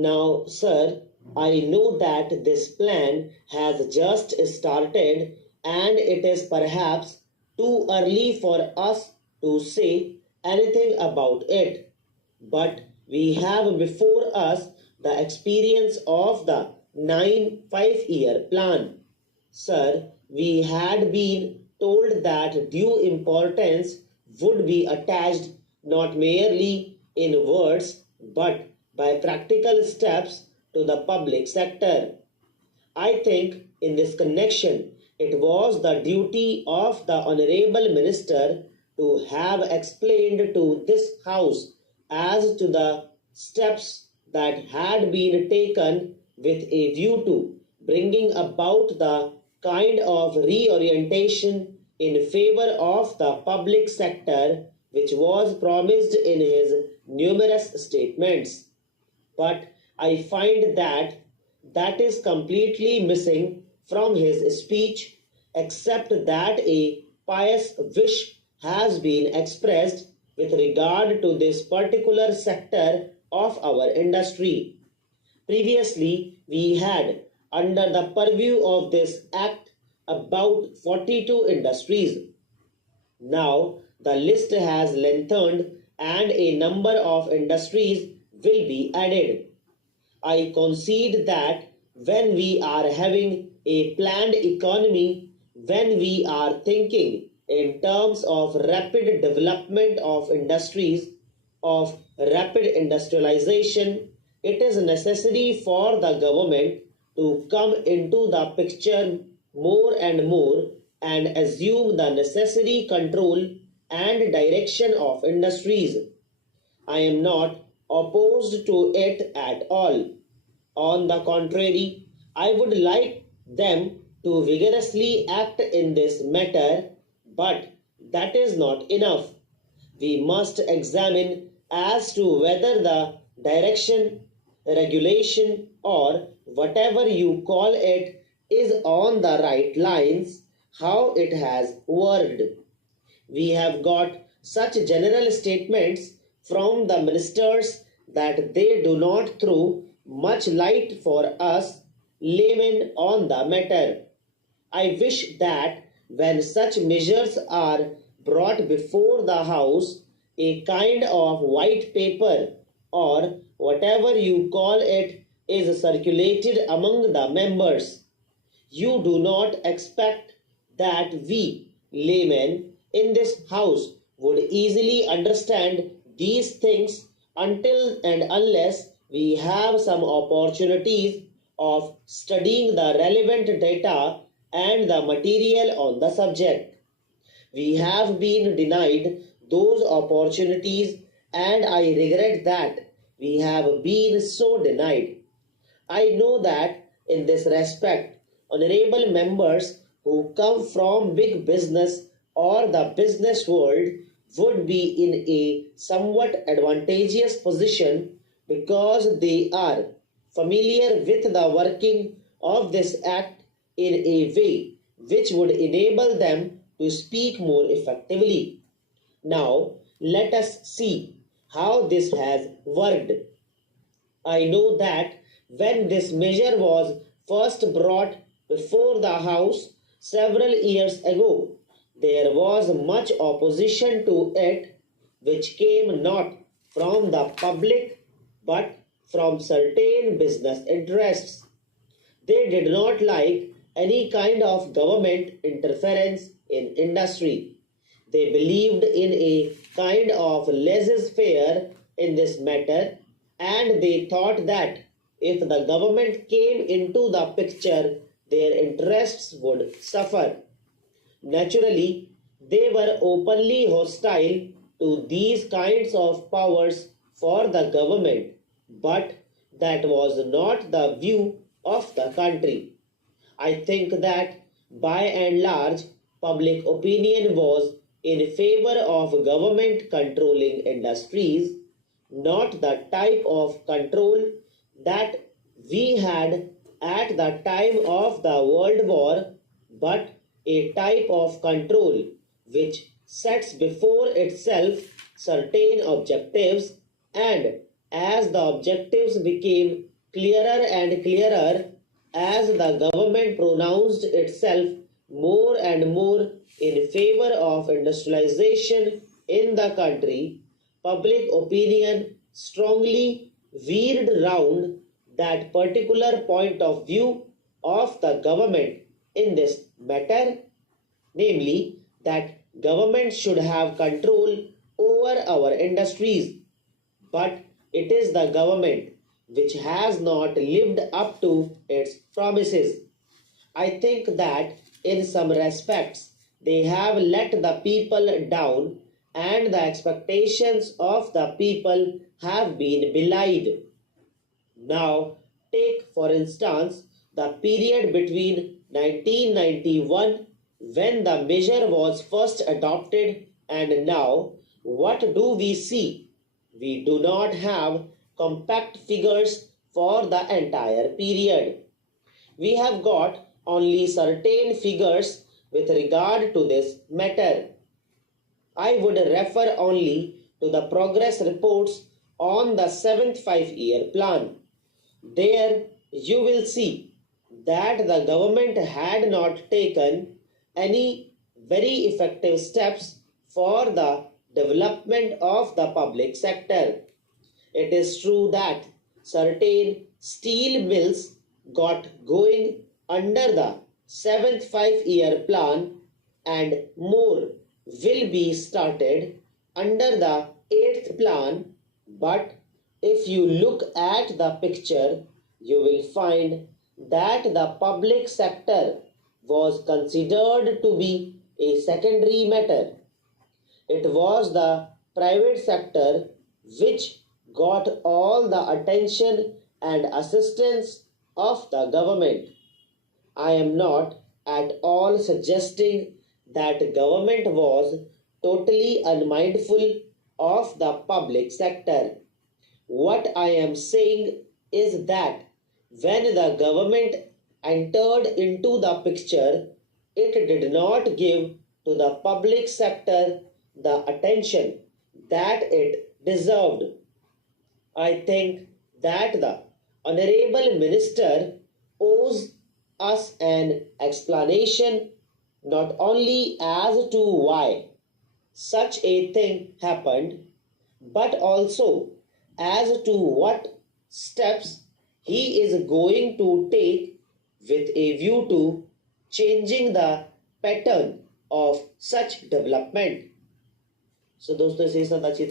Now, sir, I know that this plan has just started and it is perhaps too early for us to say anything about it. But we have before us the experience of the 9 5-year plan. Sir, we had been told that due importance would be attached not merely in words but by practical steps to the public sector. I think in this connection it was the duty of the Honorable Minister to have explained to this House as to the steps that had been taken with a view to bringing about the kind of reorientation in favor of the public sector which was promised in his numerous statements. But I find that that is completely missing from his speech, except that a pious wish has been expressed with regard to this particular sector of our industry. Previously, we had, under the purview of this act, about 42 industries. Now, the list has lengthened and a number of industries will be added. I concede that when we are having a planned economy, when we are thinking in terms of rapid development of industries, of rapid industrialization, it is necessary for the government to come into the picture more and more and assume the necessary control and direction of industries. I am not opposed to it at all. On the contrary, I would like them to vigorously act in this matter, but that is not enough. We must examine as to whether the direction, regulation, or whatever you call it is on the right lines, how it has worked. We have got such general statements from the ministers that they do not throw much light for us laymen on the matter. I wish that when such measures are brought before the House, a kind of white paper or whatever you call it is circulated among the members. You do not expect that we laymen in this House would easily understand these things until and unless we have some opportunities of studying the relevant data and the material on the subject. We have been denied those opportunities and I regret that we have been so denied. I know that in this respect, honorable members who come from big business or the business world would be in a somewhat advantageous position because they are familiar with the working of this act in a way which would enable them to speak more effectively. Now, let us see how this has worked. I know that when this measure was first brought before the House several years ago, there was much opposition to it which came not from the public but from certain business interests. They did not like any kind of government interference in industry. They believed in a kind of laissez-faire in this matter, and they thought that if the government came into the picture, their interests would suffer. Naturally, they were openly hostile to these kinds of powers for the government, but that was not the view of the country. I think that by and large, public opinion was in favor of government controlling industries, not the type of control that we had at the time of the World War, but a type of control which sets before itself certain objectives, and as the objectives became clearer and clearer as the government pronounced itself more and more in favor of industrialization in the country. Public opinion strongly veered round that particular point of view of the government in this matter, namely that government should have control over our industries, but it is the government which has not lived up to its promises. I think that in some respects they have let the people down and the expectations of the people have been belied. Now, take for instance the period between 1991 when the measure was first adopted and now. What do we see? We do not have compact figures for the entire period. We have got only certain figures with regard to this matter. I would refer only to the progress reports on the seventh 5-year plan. There you will see that the government had not taken any very effective steps for the development of the public sector. It is true that certain steel mills got going under the seventh 5-year plan and more will be started under the eighth plan, but if you look at the picture, you will find that the public sector was considered to be a secondary matter. It was the private sector which got all the attention and assistance of the government. I am not at all suggesting that government was totally unmindful of the public sector. What I am saying is that when the government entered into the picture, it did not give to the public sector the attention that it deserved. I think that the Honorable Minister owes us an explanation not only as to why such a thing happened, but also as to what steps he is going to take with a view to changing the pattern of such development. So दोस्तों इसी के साथ आज की